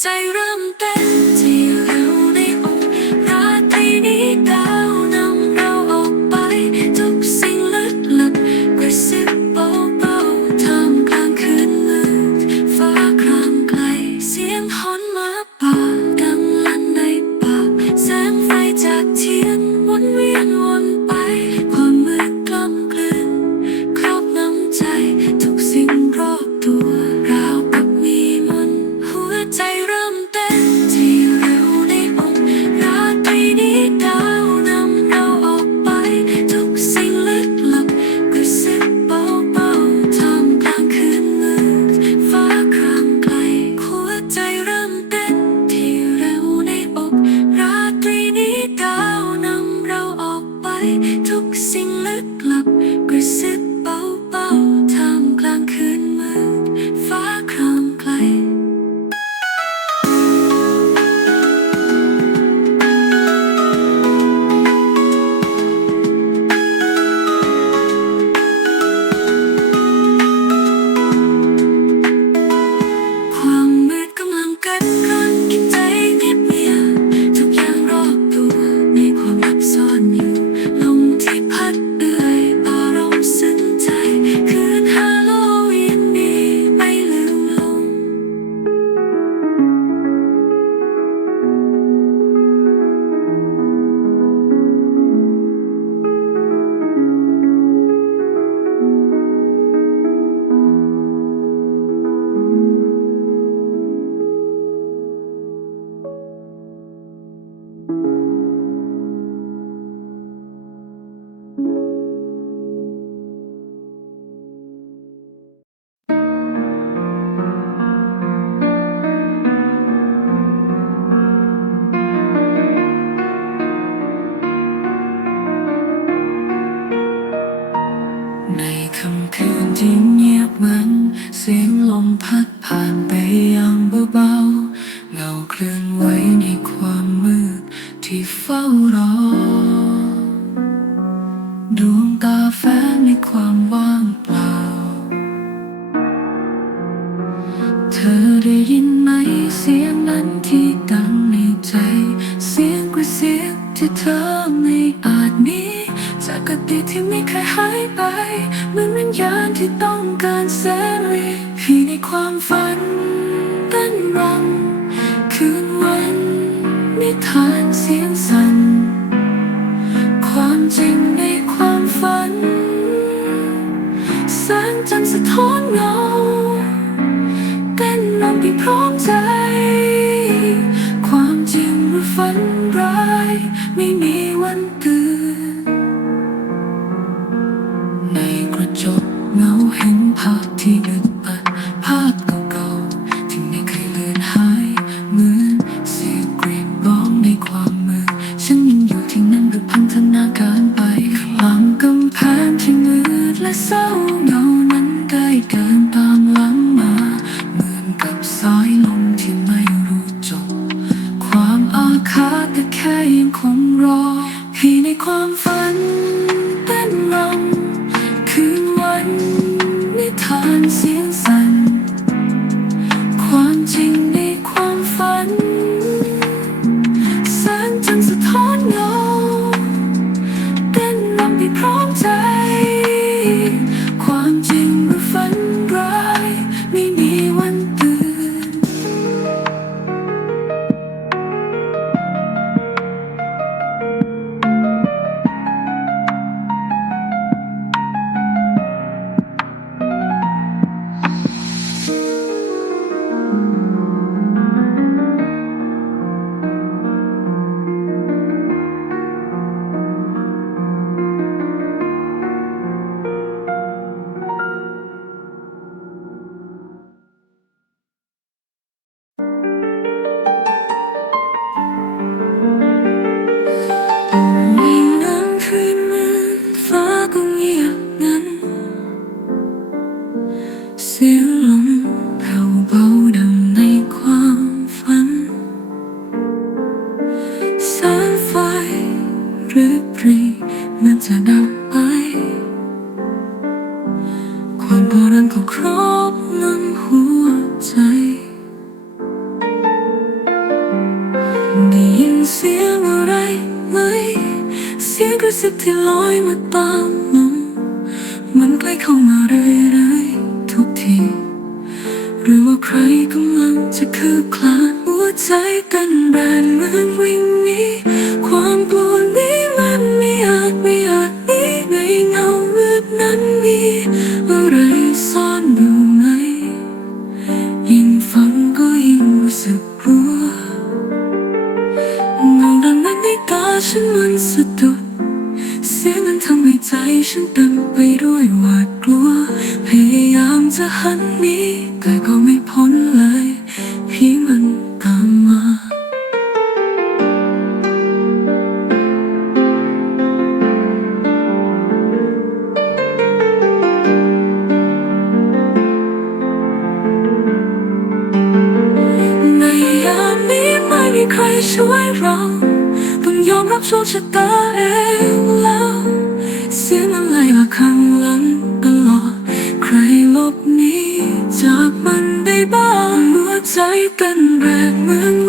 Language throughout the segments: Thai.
Tyrone. ต้องการเสนวิพีในความฝันเต้นรำคืนวันนิทาน coração. ะนำไป ความโบราณก็ครอบงำหัวใจ ได้ยินเสียงอะไรไหม เสียงกระซิบที่ลอยมา สึกหัวเงาดังนั้นในตาฉันมันสะดุดเสียงนั้นทำให้ใจฉันเต็มไปด้วยหวาดกลัว พยายามจะหัน trái tân bạc mướn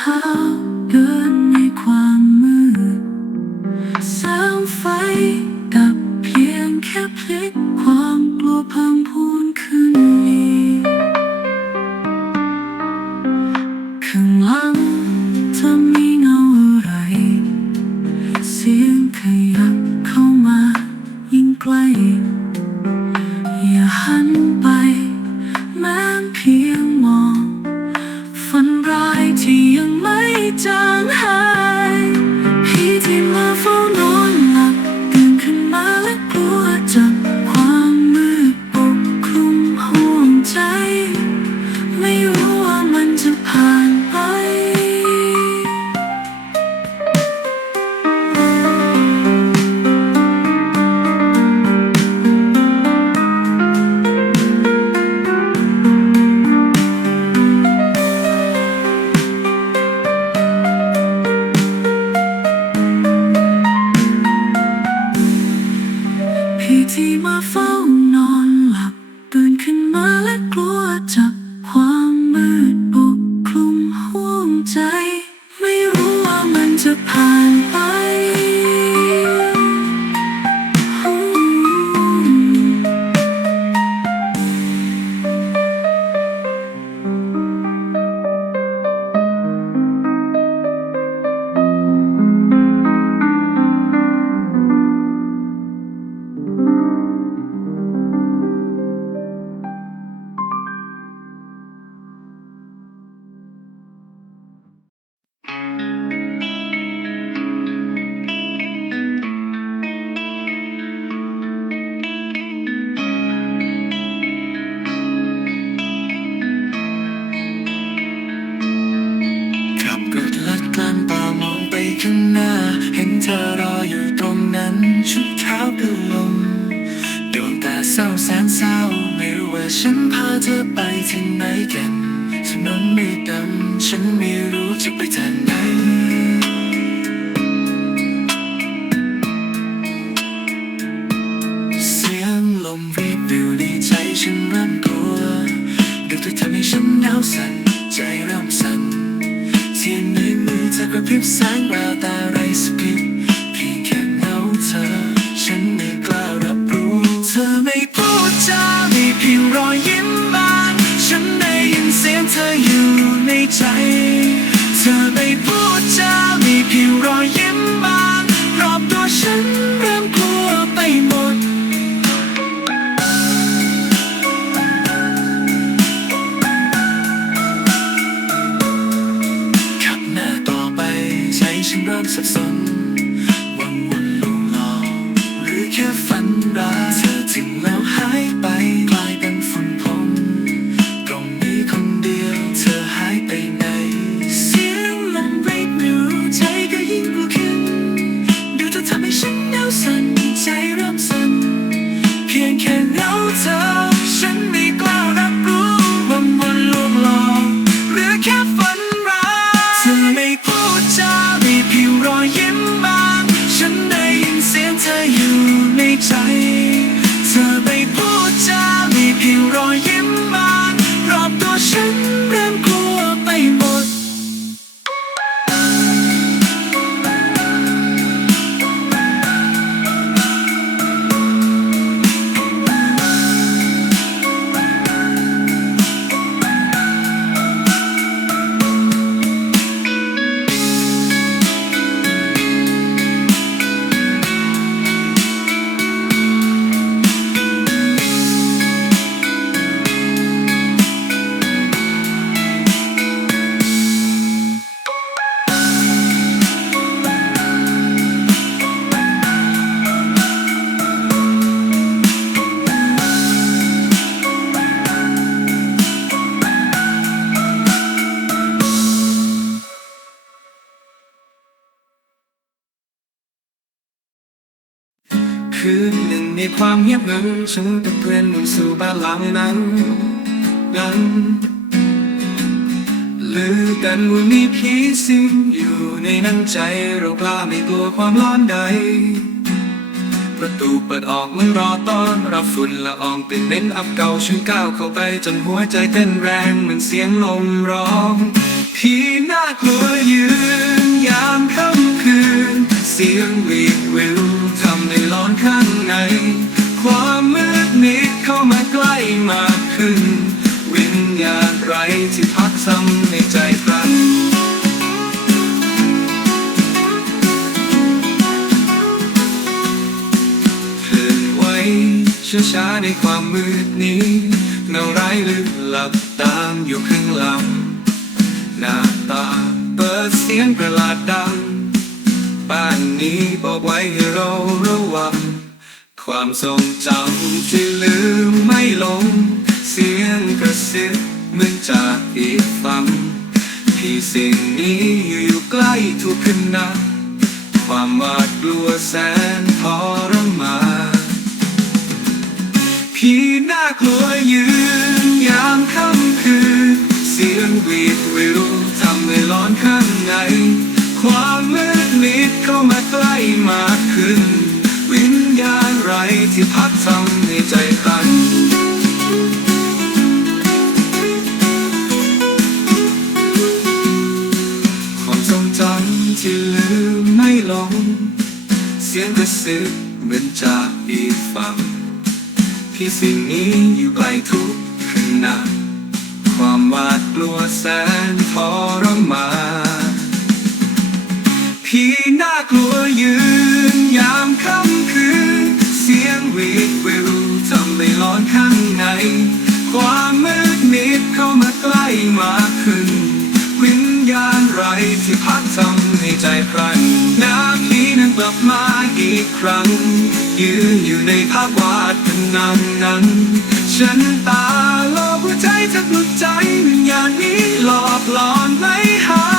他 ศร้าแสนเศร้าไม่รู้ว่าฉันพาเธอไปที่ไหนกันถนนไม่ดำฉันไม่รู้จะไปทางไหนเสียงลมรีบดูใใจฉันริ่กลัวดูเธอทำให้ฉันหนาวสั่นใจริ่มสั่นเทียนในมือเธอกระพริบแสงแววตา ความเงียบงันฉันกับเพื่อนมุ่งสู่บ้านหลังนั้นนั้นลือกันว่ามีผีสิงอยู่ในนั้นใจเรากล้าไม่กลัวความร้อนใด ประตูเปิดออกเมือรอต้อนรับฝุ่นละอองเป็นเน้นอับเก่าฉันก้าวเข้าไปจนหัวใจเต้นแรงเหมือนเสียงลมร้องผีน่ากลัวยืนยามค่ำคืน เสียงวีดวิวทำให้ร้อนข้างใน ความมืดมิดเข้ามาใกล้มากขึ้น วิญญาณไรที่พักซ้ำในใจใครเคลื่อนไหวช้าๆในความมืดนี้เงาร้ายลึกหลับตามอยู่ข้างหลังหน้าตาเปิดเสียงประหลาดดังบ้านนี้บอกไว้ให้เราระวัง ความทรงจำที่ลืมไม่ลง เสียงกระซิบเหมือนจากอีกฝั่งที่สิ่งนี้อยู่ใกล้ทุกขณะความหวาดกลัวแสนทรมานพี่น่ากลัวยืนยามค่ำคืน เสียงวีดวิวทำให้ร้อนข้างใน ความมืดมิดเข้ามาใกล้มากขึ้น วิญญาณไรที่พักทำให้ใจตันความทรงจำที่ลืมไม่ลง เสียงกระซิบเหมือนจากอีกฝั่งที่สิ่งนี้อยู่ใกล้ทุกขณะความหวาดกลัวแสนทรมาน พี่น่ากลัวยืนยามค่ำคืน เสียงวีดวิวทำให้ร้อนข้างใน ความมืดมิดเข้ามาใกล้มากขึ้น วิญญาณไรที่พักทำให้ใจพรันน้ำพีนั้นกลับมาอีกครั้ง ยืนอยู่ในภาพวาดพนันนั้น ฉันตาหลอกหัวใจแทบหลุดใจวิญญาณนี้หลอกหลอนไม่หาย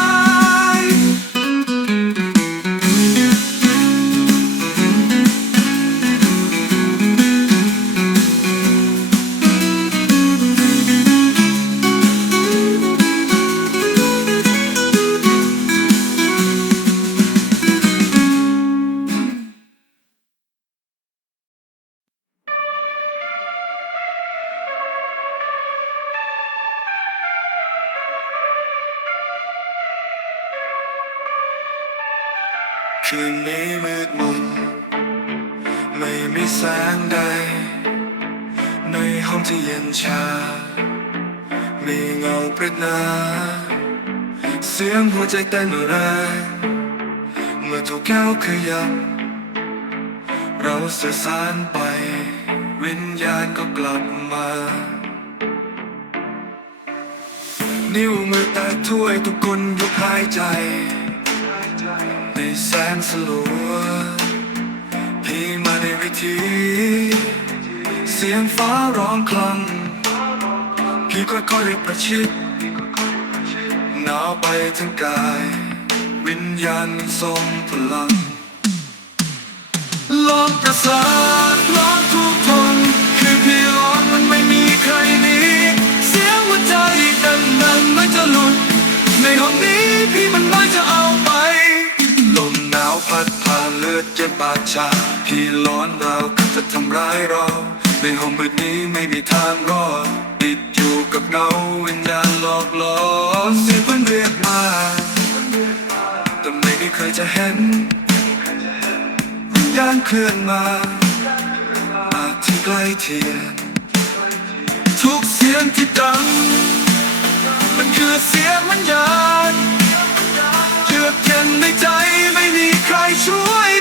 ชามีเงาปริศนา เสียงหัวใจเต้นแรงเมื่อถูกแก้วขยับ เราสื่อสารไป วิญญาณก็กลับมา นิ้วมือแตะถ้วยทุกคนยกหายใจ ในแสงสลัวพี่มาในวิธี เสียงฟ้าร้องคลัง พี่ค่อยๆประชิดหนาวไปทั้งกาย วิญญาณทรงพลังลองประสาทลองทุกทนคือพี่ร้องมันไม่มีใครนี้ เสียงหัวใจดังนั้นไม่จะหลุด ในห้องนี้พี่มันไม่จะเอาไป ลมหนาวพัดผ่านเลือดเจ็บบาดชา พี่ร้อนเราก็จะทำร้ายเรา ในห้องมืดนี้ไม่มีทางรอดติดอยู่กับเงาวิญญาณหลอกหลอนเสียงเพื่อนเรียกมาแต่ไม่มีใครจะเห็นวิญญาณเคลื่อนมาอาจที่ใกล้เทียนทุกเสียงที่ดัง มันคือเสียงวิญญาณเยือกเย็นในใจไม่มีใครช่วย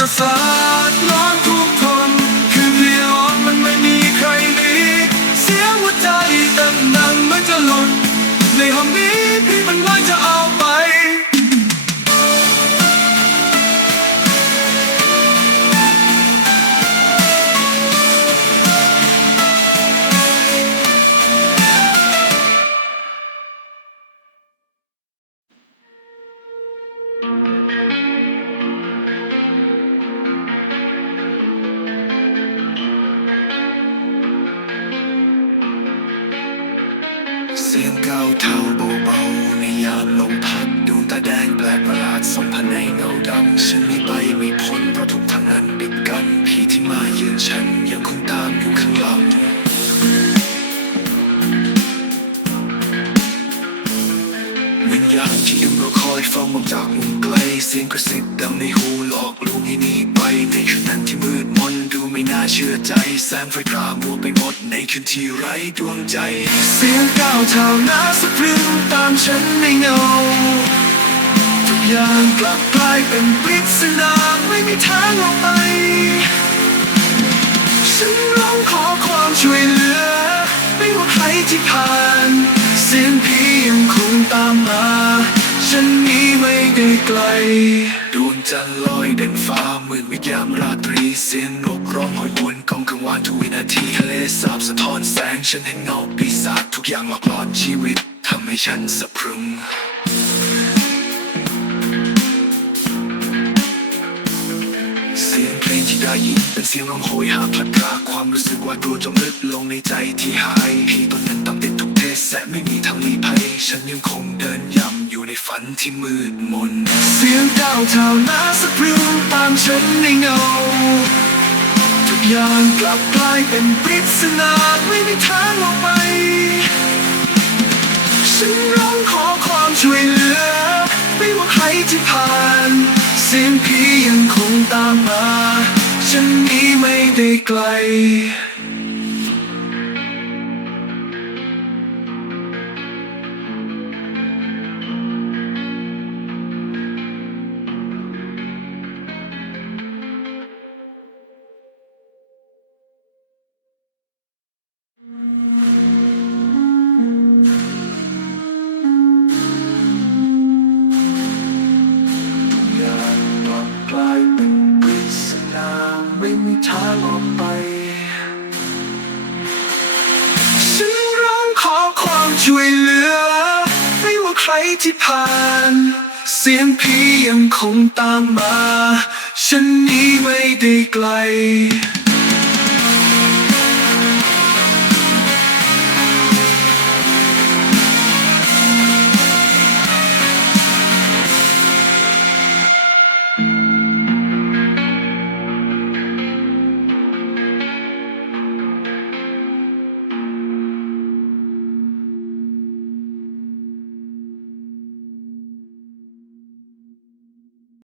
ได้ ฉันไม่ไปไม่พ้นเพราะทุกทางนั้นปิดกันผีที่มาเยือนฉันยังคงตามอยู่ข้างหลังวิญญาณที่ยังรอคอยเฝ้ามองจากมุมไกลเสียงกระซิบดังในหูหลอกลวงให้หนีไปในคืนนั้นที่มืดมนดูไม่น่าเชื่อใจแสงไฟพรามัวไปหมดในคืนที่ไร้ดวงใจ เสียงก้าวเท้าหน้าสะพรึงตามฉันในเงา ย่างกลับกลายเป็นปริศนาไม่มีทางออกไป ฉันร้องขอความช่วยเหลือ ไม่ว่าใครที่ผ่าน เสียงพียังคงตามมา ฉันหนี้ไม่ได้ไกลดวงจันทร์ลอยเด่นฟ้าเหมือนวิญญาณราตรี เสียงนกร้องหอยบวนกองกังวานทุกวินาทีทะเลสาบสะท้อนแสง ฉันเห็นเงาปีศาจทุกอย่างหลอกหลอนชีวิตทำให้ฉันสะพรึง ที่ได้ยินเป็นเสียงร้องโหยหาพลัดพรากความรู้สึกว่าตัวจมลึกลงในใจที่หายพี่ตอนนั้นตามติดทุกเทศและไม่มีทางหลีภัย ฉันยังคงเดินย่ำอยู่ในฝันที่มืดมน เสียงก้าวเท้านาสะพรึงตามฉันในเงา ทุกอย่างกลับกลายเป็นปริศนาไม่มีทางออกไป ฉันร้องขอความช่วยเหลือ ไม่ว่าใครที่ผ่าน เสียงพียังคงตามมา ฉันหนี้ไม่ได้ไกล ไม่มีทางไป ฉันร้องขอความช่วยเหลือ ไม่ว่าใครที่ผ่าน เสียงพียังคงตามมา ฉันนี้ไม่ได้ไกล